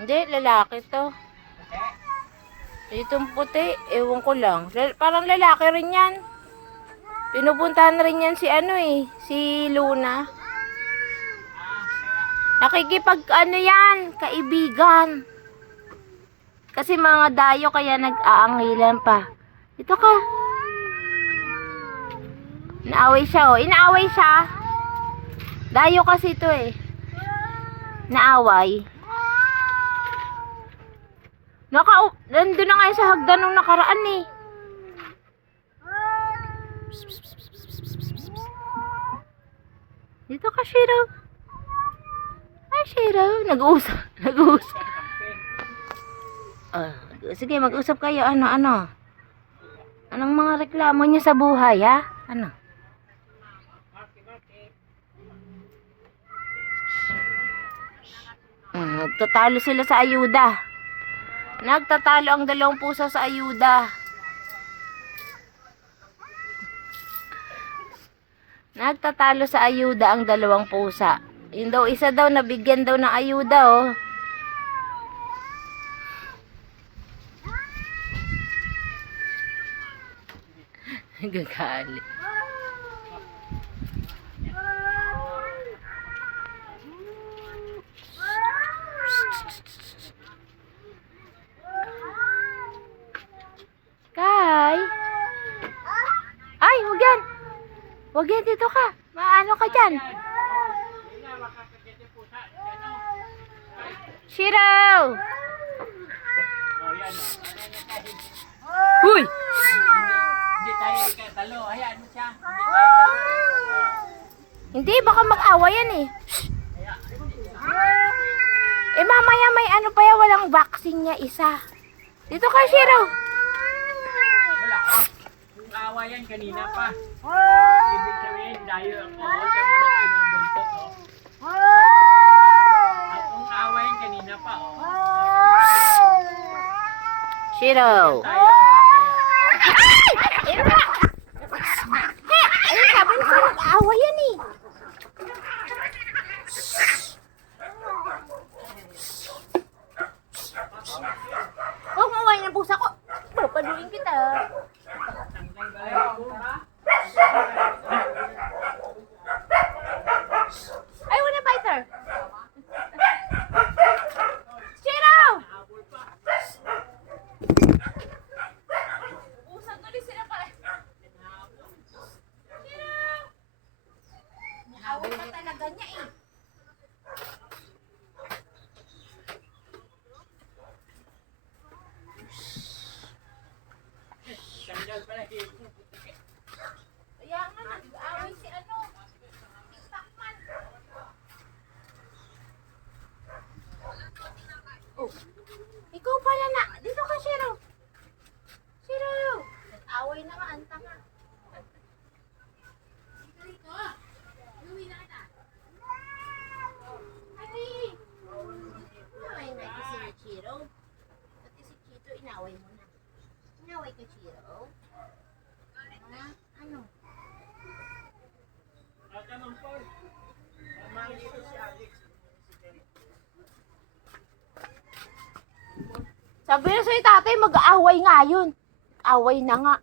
Hindi, lalaki to. Itong puti, ewan ko lang. Parang lalaki rin yan. Pinupuntahan rin yan si ano eh, si Luna. Nakikipag ano yan, kaibigan. Kasi mga dayo kaya nag-aangilan pa. Ito ka. Naaway siya oh. Inaaway siya. Dayo kasi ito eh. Naaway. Nandun na nga sa hagdan nung nakaraan eh. Dito ka, Shiro. Ay, Shiro. Nag-uusap. Nag-uusap. Sige, mag-usap kayo. Ano? Anong mga reklamo niyo sa buhay, ha? Ano? Nagtatalo sila sa ayuda. Nagtatalo ang dalawang pusa sa ayuda. Nagtatalo sa ayuda ang dalawang pusa. Yun daw, isa daw, nabigyan daw ng ayuda, oh. Gagalit. Kay! Ay, wag yan! Wag yan, dito ka. Maano ka dyan? Shiro! Uy! Hindi tayo ikatalo. Hayaan mo siya. Hindi, baka mag-awa yan eh. Eh mamaya may ano pa yan, walang vaccine niya isa. Dito ka, Shiro. Wala. Yung awa yan kanina pa. Ibig sabihin, dayo ako. Siya mo nag-anong buntot. Ang awa yan kanina pa. Shiro. Tayo. Ayun, sabi niya mag-awa yan eh. Huwag mo awayin ang pusa ko. Papaluin kita. Ay, wanna bite her? Shiro! Pusa tuloy sila pala. Shiro! Awal pa talaga niya eh. Tanggal pala. Kaya nga, nag-away si ano. Si Pacman. Oh, ikaw pala na. Dito ka, Shiro. Shiro! Nag-away na nga, anta nga. Dito, dito. Iuwi na kita. Ate! Inaway na ito si Shiro. Pati si Chito, inaway mo na. Inaway ka, Shiro. Ha? Ano? Naman po. Naman dito si Alex. Sabi na sa'yo, tatay, mag-aaway nga yun. Away na nga.